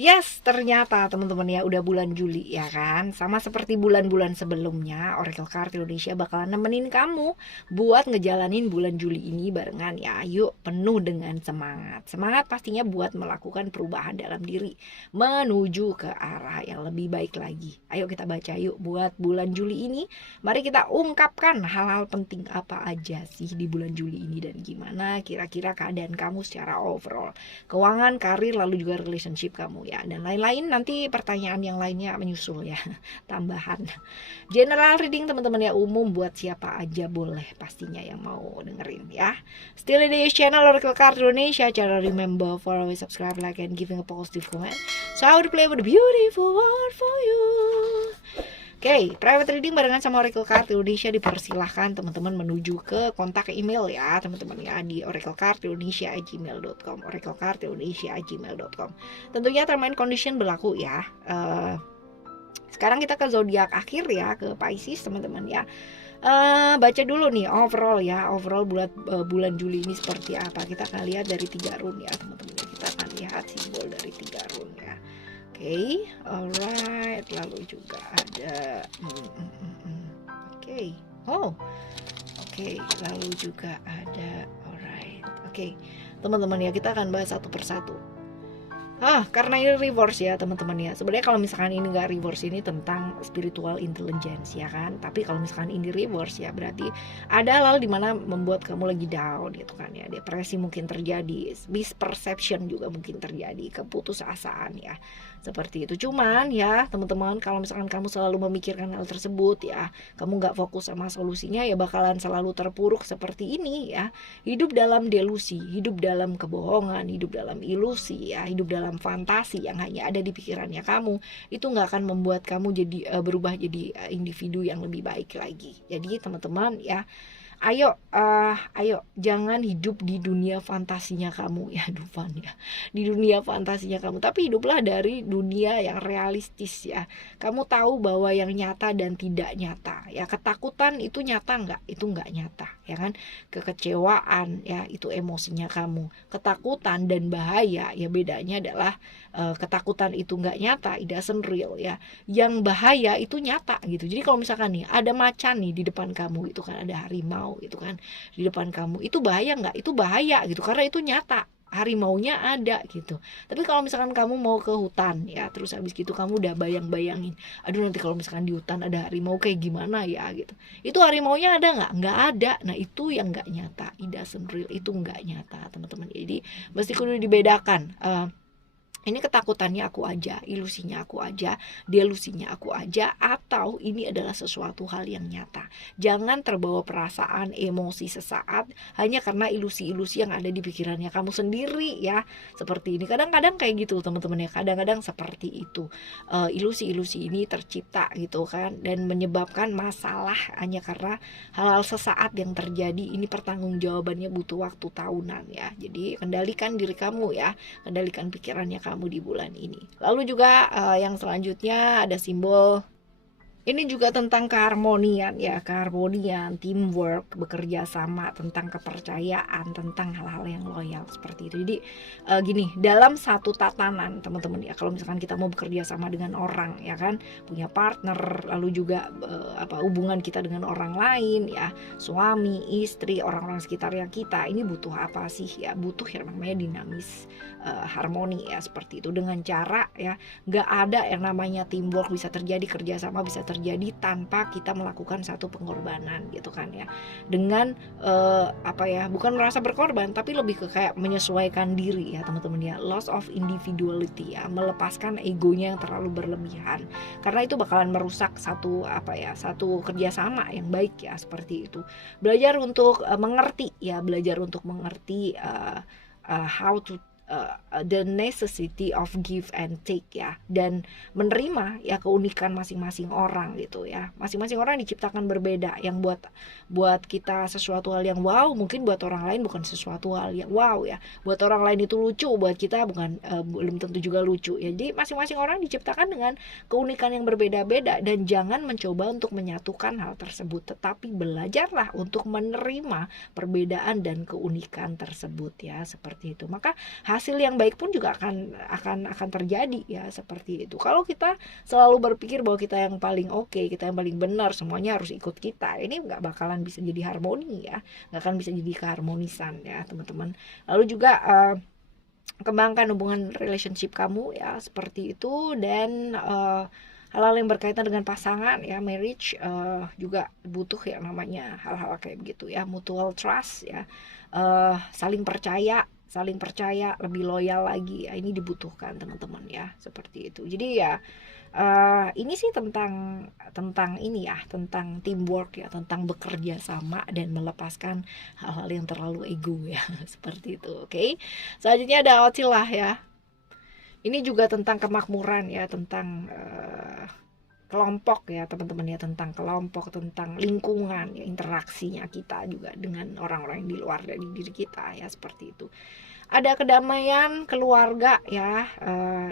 Yes, ternyata teman-teman ya udah bulan Juli ya kan. Sama seperti bulan-bulan sebelumnya, Oracle Card Indonesia bakalan nemenin kamu buat ngejalanin bulan Juli ini barengan ya. Yuk, penuh dengan semangat. Semangat pastinya buat melakukan perubahan dalam diri menuju ke arah yang lebih baik lagi. Ayo kita baca yuk buat bulan Juli ini. Mari kita ungkapkan hal-hal penting apa aja sih di bulan Juli ini dan gimana kira-kira keadaan kamu secara overall. Keuangan, karir, lalu juga relationship kamu ya, dan lain-lain. Nanti pertanyaan yang lainnya menyusul ya, tambahan. General reading teman-teman ya, umum buat siapa aja boleh pastinya yang mau dengerin ya. Still di channel Oracle Card Indonesia. Cara remember, follow, subscribe, like, and giving a positive comment. So I would play with a beautiful word for you. Oke, private reading barengan sama Oracle Card Indonesia dipersilahkan teman-teman menuju ke kontak email ya teman-teman ya di oraclecardindonesia@gmail.com, oraclecardindonesia@gmail.com. Tentunya term and condition berlaku ya. Sekarang kita ke zodiak akhir ya, ke Pisces teman-teman ya. Baca dulu nih overall ya, overall bulan Juli ini seperti apa. Kita akan lihat dari 3 rune ya teman-teman. Kita akan lihat simbol dari 3 rune ya. Oke, alright, lalu juga ada oke. Lalu juga ada alright. Oke, teman-teman ya, kita akan bahas satu persatu. Karena ini reverse ya teman-teman ya. Sebenarnya kalau misalkan ini nggak reverse, ini tentang spiritual intelligence ya kan. Tapi kalau misalkan ini reverse ya berarti ada hal dimana membuat kamu lagi down gitu kan ya. Depresi mungkin terjadi, misperception juga mungkin terjadi, keputusasaan ya. Seperti itu. Cuman ya teman-teman, kalau misalkan kamu selalu memikirkan hal tersebut ya, kamu nggak fokus sama solusinya, ya bakalan selalu terpuruk seperti ini ya. Hidup dalam delusi, hidup dalam kebohongan, hidup dalam ilusi ya, hidup dalam fantasi yang hanya ada di pikirannya kamu, itu nggak akan membuat kamu jadi berubah jadi individu yang lebih baik lagi. Jadi teman-teman ya, ayo jangan hidup di dunia fantasinya kamu ya, Dufan ya, di dunia fantasinya kamu, tapi hiduplah dari dunia yang realistis ya. Kamu tahu bahwa yang nyata dan tidak nyata ya. Ketakutan itu nyata nggak? Itu nggak nyata ya kan. Kekecewaan ya, itu emosinya kamu. Ketakutan dan bahaya ya, bedanya adalah ketakutan itu nggak nyata, it doesn't real ya. Yang bahaya itu nyata gitu. Jadi kalau misalkan nih ada macan nih di depan kamu, itu kan ada harimau itu kan di depan kamu, itu bahaya nggak? Itu bahaya gitu, karena itu nyata, harimaunya ada gitu. Tapi kalau misalkan kamu mau ke hutan ya, terus habis gitu kamu udah bayang-bayangin, aduh nanti kalau misalkan di hutan ada harimau kayak gimana ya gitu, itu harimaunya ada nggak? Nggak ada. Nah itu yang nggak nyata, it doesn't real, itu nggak nyata teman-teman. Jadi mesti kudu dibedakan. Ini ketakutannya aku aja, ilusinya aku aja, delusinya aku aja, atau ini adalah sesuatu hal yang nyata. Jangan terbawa perasaan, emosi sesaat hanya karena ilusi-ilusi yang ada di pikirannya kamu sendiri ya. Seperti ini, kadang-kadang kayak gitu teman-teman ya, kadang-kadang seperti itu. Ilusi-ilusi ini tercipta gitu kan, dan menyebabkan masalah hanya karena hal-hal sesaat yang terjadi. Ini pertanggungjawabannya butuh waktu tahunan ya. Jadi kendalikan diri kamu ya, kendalikan pikirannya kamu di bulan ini. Lalu juga yang selanjutnya ada simbol. Ini juga tentang keharmonian ya, keharmonian, teamwork, bekerja sama, tentang kepercayaan, tentang hal-hal yang loyal seperti itu. Jadi gini, dalam satu tatanan teman-teman ya, kalau misalkan kita mau bekerja sama dengan orang ya kan, punya partner, lalu juga hubungan kita dengan orang lain ya, suami, istri, orang-orang sekitarnya kita, ini butuh apa sih ya? Butuh yang namanya dinamis, harmoni ya, seperti itu. Dengan cara ya, nggak ada yang namanya teamwork bisa terjadi, kerjasama bisa terjadi tanpa kita melakukan satu pengorbanan gitu kan ya. Dengan bukan merasa berkorban, tapi lebih ke kayak menyesuaikan diri ya teman-teman ya. Loss of individuality ya, melepaskan egonya yang terlalu berlebihan, karena itu bakalan merusak satu kerjasama yang baik ya, seperti itu. Belajar untuk mengerti ya, belajar untuk mengerti how to the necessity of give and take ya, dan menerima ya keunikan masing-masing orang gitu ya. Masing-masing orang diciptakan berbeda, yang buat kita sesuatu hal yang wow, mungkin buat orang lain bukan sesuatu hal yang wow ya. Buat orang lain itu lucu, buat kita bukan, belum tentu juga lucu ya. Jadi masing-masing orang diciptakan dengan keunikan yang berbeda-beda, dan jangan mencoba untuk menyatukan hal tersebut, tetapi belajarlah untuk menerima perbedaan dan keunikan tersebut ya, seperti itu. Maka hasil yang baik pun juga akan terjadi ya, seperti itu. Kalau kita selalu berpikir bahwa kita yang paling oke, kita yang paling benar, semuanya harus ikut kita, ini nggak bakalan bisa jadi harmoni ya, nggak akan bisa jadi keharmonisan ya teman-teman. Lalu juga kembangkan hubungan relationship kamu ya, seperti itu. Dan hal-hal yang berkaitan dengan pasangan ya, marriage, juga butuh yang namanya hal-hal kayak begitu ya, mutual trust ya, saling percaya, lebih loyal lagi ya, ini dibutuhkan teman-teman ya, seperti itu. Jadi ya ini sih tentang ini ya, tentang teamwork ya, tentang bekerja sama dan melepaskan hal-hal yang terlalu ego ya, seperti itu. Oke. Selanjutnya ada Otilah ya. Ini juga tentang kemakmuran ya, tentang kelompok ya teman-teman ya, tentang kelompok, tentang lingkungan ya, interaksinya kita juga dengan orang-orang yang di luar dari diri kita ya, seperti itu. Ada kedamaian keluarga ya,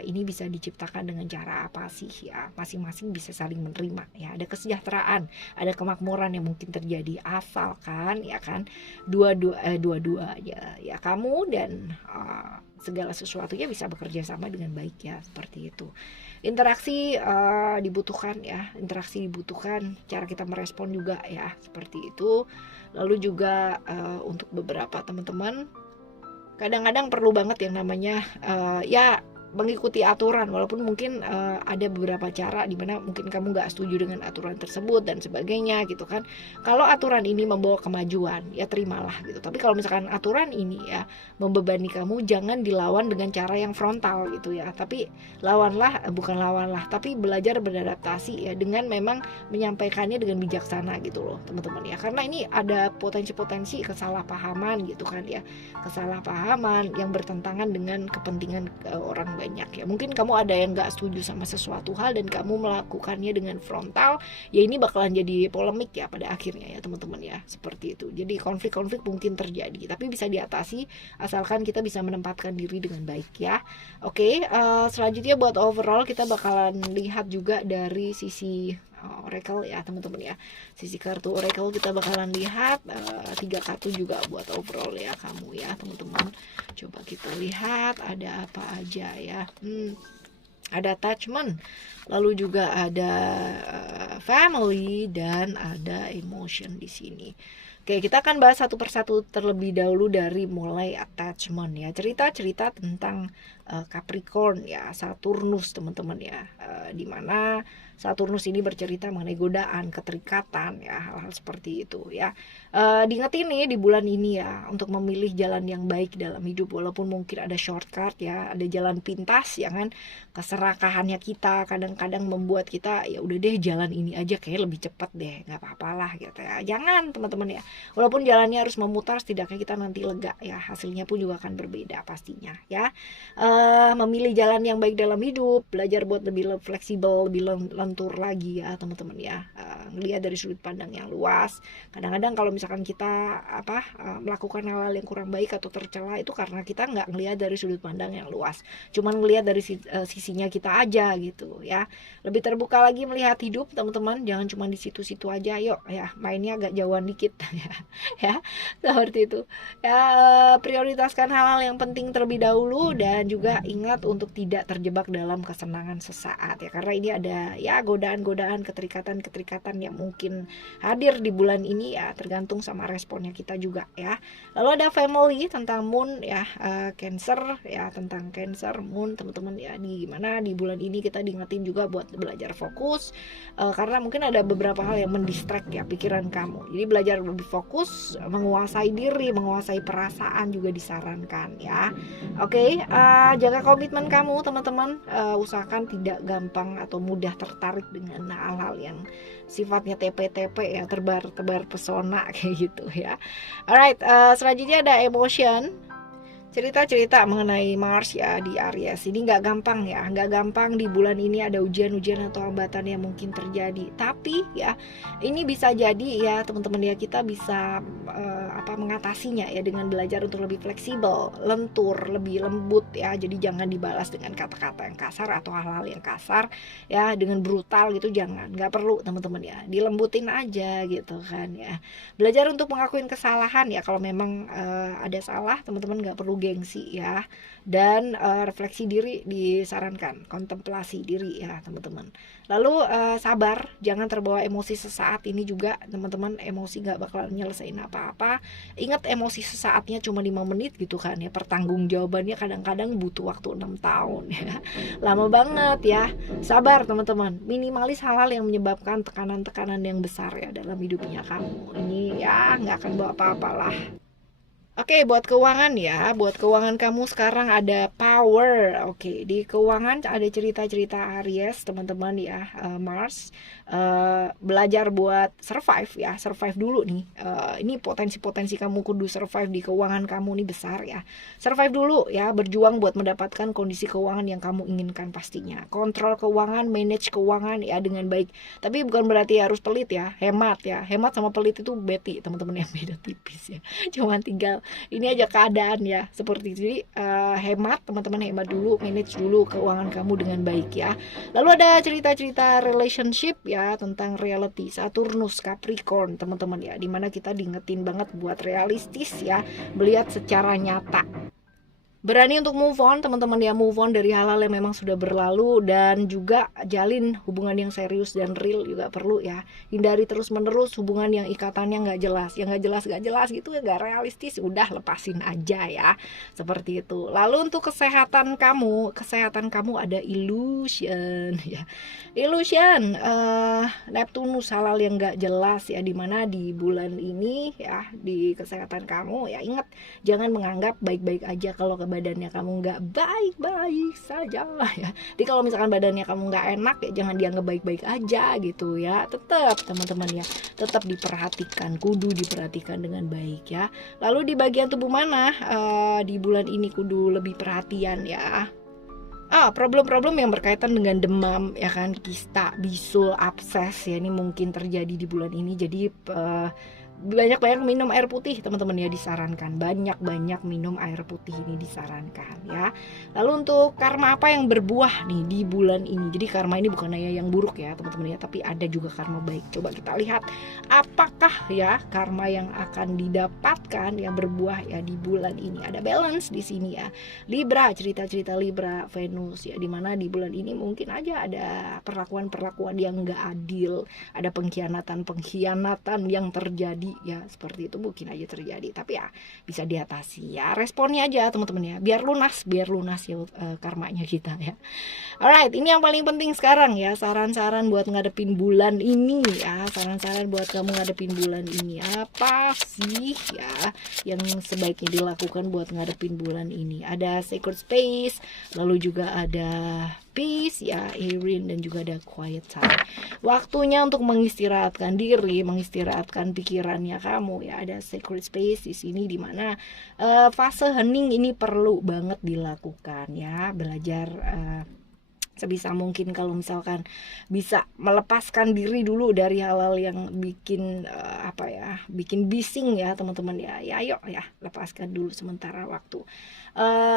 ini bisa diciptakan dengan cara apa sih ya, masing-masing bisa saling menerima ya. Ada kesejahteraan, ada kemakmuran yang mungkin terjadi asalkan ya kan dua-dua ya kamu dan segala sesuatunya bisa bekerja sama dengan baik ya, seperti itu. Interaksi dibutuhkan ya, cara kita merespon juga ya, seperti itu. Lalu juga untuk beberapa teman-teman kadang-kadang perlu banget yang namanya ya mengikuti aturan, walaupun mungkin ada beberapa cara di mana mungkin kamu nggak setuju dengan aturan tersebut dan sebagainya gitu kan. Kalau aturan ini membawa kemajuan ya terimalah gitu, tapi kalau misalkan aturan ini ya membebani kamu, jangan dilawan dengan cara yang frontal gitu ya, tapi bukan lawanlah, tapi belajar beradaptasi ya, dengan memang menyampaikannya dengan bijaksana gitu loh teman-teman ya, karena ini ada potensi-potensi kesalahpahaman gitu kan ya, kesalahpahaman yang bertentangan dengan kepentingan orang banyak ya. Mungkin kamu ada yang gak setuju sama sesuatu hal dan kamu melakukannya dengan frontal ya, ini bakalan jadi polemik ya pada akhirnya ya teman-teman ya, seperti itu. Jadi konflik-konflik mungkin terjadi, tapi bisa diatasi asalkan kita bisa menempatkan diri dengan baik ya. Oke, selanjutnya buat overall kita bakalan lihat juga dari sisi Oracle ya teman-teman ya, sisi kartu Oracle kita bakalan lihat 3 kartu juga buat overall ya kamu ya teman-teman. Coba kita lihat ada apa aja ya. Ada attachment, lalu juga ada family, dan ada emotion di sini. Oke, kita akan bahas satu persatu terlebih dahulu dari mulai attachment ya. Cerita tentang Capricorn ya, Saturnus teman-teman ya, dimana Saturnus ini bercerita mengenai godaan, keterikatan ya, hal-hal seperti itu ya. Diingetin nih di bulan ini ya untuk memilih jalan yang baik dalam hidup, walaupun mungkin ada shortcut ya, ada jalan pintas ya kan. Keserakahannya kita kadang-kadang membuat kita ya udah deh jalan ini aja kayak lebih cepat deh, nggak apa-apalah gitu ya. Jangan teman-teman ya, walaupun jalannya harus memutar, setidaknya kita nanti lega ya, hasilnya pun juga akan berbeda pastinya ya. Memilih jalan yang baik dalam hidup, belajar buat lebih fleksibel, lebih lentur lagi ya teman-teman ya, ngelihat dari sudut pandang yang luas. Kadang-kadang kalau misalkan kita melakukan hal-hal yang kurang baik atau tercela, itu karena kita nggak ngelihat dari sudut pandang yang luas, cuman ngelihat dari sisinya kita aja gitu ya. Lebih terbuka lagi melihat hidup teman-teman, jangan cuma di situ-situ aja, yuk ya mainnya agak jauhan dikit ya seperti itu ya. Prioritaskan hal-hal yang penting terlebih dahulu, dan juga ingat untuk tidak terjebak dalam kesenangan sesaat ya, karena ini ada ya godaan-godaan, keterikatan yang mungkin hadir di bulan ini ya, tergantung sama responnya kita juga ya. Lalu ada family, tentang moon ya, Cancer ya, tentang Cancer moon teman-teman ya, di gimana di bulan ini kita diingetin juga buat belajar fokus, karena mungkin ada beberapa hal yang mendistract ya pikiran kamu. Jadi belajar lebih fokus, menguasai diri, menguasai perasaan juga disarankan ya. Oke, jaga komitmen kamu teman-teman, usahakan tidak gampang atau mudah tertarik dengan hal-hal yang sifatnya TP-TP ya, tebar-tebar pesona kayak gitu ya. Alright, selanjutnya ada emotion. Cerita mengenai Mars ya di Aries. Ini nggak gampang di bulan ini, ada ujian-ujian atau hambatan yang mungkin terjadi. Tapi ya ini bisa jadi ya teman-teman ya, kita bisa mengatasinya ya dengan belajar untuk lebih fleksibel, lentur, lebih lembut ya. Jadi jangan dibalas dengan kata-kata yang kasar atau hal-hal yang kasar ya, dengan brutal gitu, jangan, nggak perlu teman-teman ya, dilembutin aja gitu kan ya. Belajar untuk mengakuin kesalahan ya, kalau memang ada salah teman-teman nggak perlu gengsi ya. Dan refleksi diri disarankan, kontemplasi diri ya teman-teman. Lalu sabar, jangan terbawa emosi sesaat. Ini juga teman-teman, emosi gak bakalan nyelesain apa-apa. Ingat, emosi sesaatnya cuma 5 menit gitu kan ya. Pertanggungjawabannya kadang-kadang butuh waktu 6 tahun ya. Lama banget ya. Sabar teman-teman, minimalis hal-hal yang menyebabkan tekanan-tekanan yang besar ya dalam hidupnya kamu. Ini ya gak akan bawa apa-apa lah. Oke, buat keuangan ya, buat keuangan kamu sekarang ada power. Oke, di keuangan ada cerita-cerita Aries, teman-teman ya, Mars. Belajar buat survive ya, survive dulu nih. Ini potensi-potensi kamu kudu survive di keuangan kamu nih besar ya. Survive dulu ya, berjuang buat mendapatkan kondisi keuangan yang kamu inginkan pastinya. Kontrol keuangan, manage keuangan ya dengan baik. Tapi bukan berarti harus pelit ya, hemat ya. Hemat sama pelit itu beti, teman-teman, yang beda tipis ya. Cuman tinggal ini aja keadaan ya seperti itu. Jadi hemat teman-teman, hemat dulu, manage dulu keuangan kamu dengan baik ya. Lalu ada cerita-cerita relationship ya, tentang reality Saturnus Capricorn teman-teman ya, dimana kita diingetin banget buat realistis ya, melihat secara nyata. Berani untuk move on teman-teman ya, move on dari hal-hal yang memang sudah berlalu, dan juga jalin hubungan yang serius dan real juga perlu ya. Hindari terus menerus hubungan yang ikatannya nggak jelas, yang nggak jelas gitu ya, nggak realistis, udah lepasin aja ya, seperti itu. Lalu untuk kesehatan kamu ada illusion ya, illusion Neptunus, hal-hal yang nggak jelas ya, dimana di bulan ini ya, di kesehatan kamu ya, ingat jangan menganggap baik-baik aja kalau badannya kamu nggak baik-baik saja ya. Jadi kalau misalkan badannya kamu nggak enak ya, jangan dianggap baik-baik aja gitu ya. Tetap teman-teman ya, tetap diperhatikan, kudu diperhatikan dengan baik ya. Lalu di bagian tubuh mana di bulan ini kudu lebih perhatian ya. Problem-problem yang berkaitan dengan demam ya kan, kista, bisul, abses ya, ini mungkin terjadi di bulan ini. Jadi banyak-banyak minum air putih teman-teman ya, disarankan banyak-banyak minum air putih, ini disarankan ya. Lalu untuk karma apa yang berbuah nih di bulan ini. Jadi karma ini bukan hanya yang buruk ya teman-teman ya, tapi ada juga karma baik. Coba kita lihat apakah ya karma yang akan didapatkan yang berbuah ya di bulan ini. Ada balance di sini ya. Libra, cerita-cerita Libra, Venus ya, dimana di bulan ini mungkin aja ada perlakuan-perlakuan yang nggak adil, ada pengkhianatan yang terjadi ya, seperti itu mungkin aja terjadi, tapi ya bisa diatasi ya, responnya aja teman-teman ya, biar lunas ya karmanya kita ya. Alright, ini yang paling penting sekarang ya, saran-saran buat ngadepin bulan ini ya, saran-saran buat kamu ngadepin bulan ini apa sih ya yang sebaiknya dilakukan buat ngadepin bulan ini. Ada sacred space, lalu juga ada peace ya, healing, dan juga ada quiet time. Waktunya untuk mengistirahatkan diri, mengistirahatkan pikirannya kamu ya. Ada sacred space di sini, dimana fase hening ini perlu banget dilakukan ya. Belajar sebisa mungkin kalau misalkan bisa melepaskan diri dulu dari hal-hal yang bikin bikin bising ya teman-teman ya. Ya ayo ya, lepaskan dulu sementara waktu.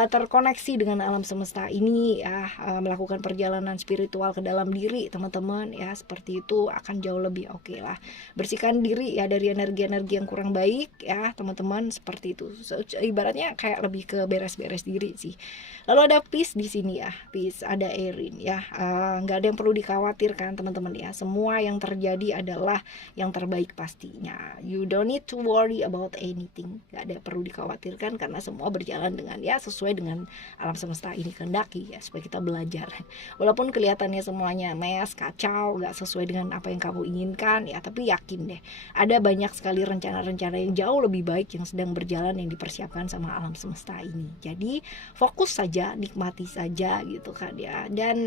Terkoneksi dengan alam semesta ini ya, melakukan perjalanan spiritual ke dalam diri teman-teman ya, seperti itu akan jauh lebih oke lah. Bersihkan diri ya dari energi-energi yang kurang baik ya teman-teman, seperti itu. Ibaratnya kayak lebih ke beres-beres diri sih. Lalu ada peace di sini ya, peace, ada Erin ya, nggak ada yang perlu dikhawatirkan teman-teman ya. Semua yang terjadi adalah yang terbaik pastinya. You don't need to worry about anything, nggak ada yang perlu dikhawatirkan, karena semua berjalan dengan ya sesuai dengan alam semesta ini kehendaki ya, supaya kita belajar. Walaupun kelihatannya semuanya mes, kacau, nggak sesuai dengan apa yang kamu inginkan ya, tapi yakin deh, ada banyak sekali rencana-rencana yang jauh lebih baik yang sedang berjalan, yang dipersiapkan sama alam semesta ini. Jadi fokus saja, nikmati saja gitu kan ya, dan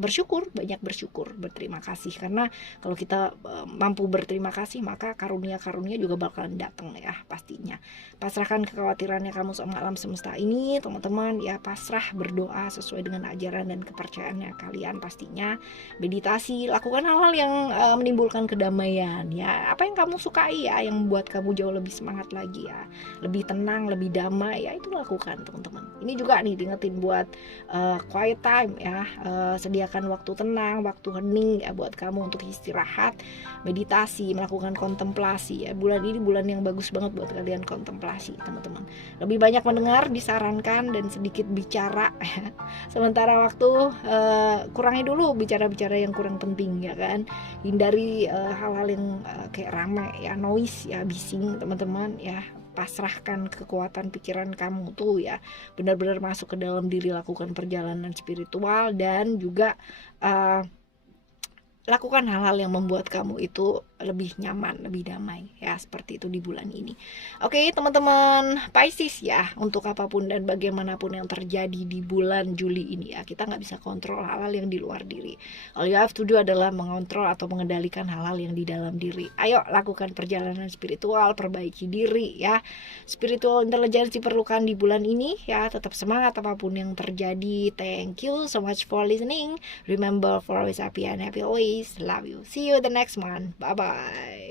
bersyukur, banyak bersyukur, berterima kasih, karena kalau kita mampu berterima kasih, maka karunia-karunia juga bakalan datang ya pastinya. Pasrahkan kekhawatirannya kamu sama alam semesta ini teman-teman ya, pasrah, berdoa sesuai dengan ajaran dan kepercayaannya kalian pastinya. Meditasi, lakukan hal-hal yang menimbulkan kedamaian ya, apa yang kamu sukai ya, yang membuat kamu jauh lebih semangat lagi ya, lebih tenang, lebih damai ya, itu lakukan teman-teman. Ini juga nih diingetin buat quiet time ya, sediakan waktu tenang, waktu hening ya buat kamu untuk istirahat, meditasi, melakukan kontemplasi ya. Bulan ini bulan yang bagus banget buat kalian kontemplasi, teman-teman. Lebih banyak mendengar disarankan dan sedikit bicara. Sementara waktu kurangi dulu bicara-bicara yang kurang penting ya kan. Hindari hal-hal yang kayak rame ya, noise ya, bising teman-teman ya. Pasrahkan kekuatan pikiran kamu tuh ya, benar-benar masuk ke dalam diri, lakukan perjalanan spiritual dan juga lakukan hal-hal yang membuat kamu itu lebih nyaman, lebih damai ya, seperti itu di bulan ini. Oke teman-teman Pisces ya, untuk apapun dan bagaimanapun yang terjadi di bulan Juli ini ya, kita nggak bisa kontrol hal-hal yang di luar diri. All you have to do adalah mengontrol atau mengendalikan hal-hal yang di dalam diri. Ayo lakukan perjalanan spiritual, perbaiki diri ya. Spiritual intelligence diperlukan di bulan ini ya. Tetap semangat apapun yang terjadi. Thank you so much for listening. Remember for always happy and happy always. Love you. See you the next one. Bye bye.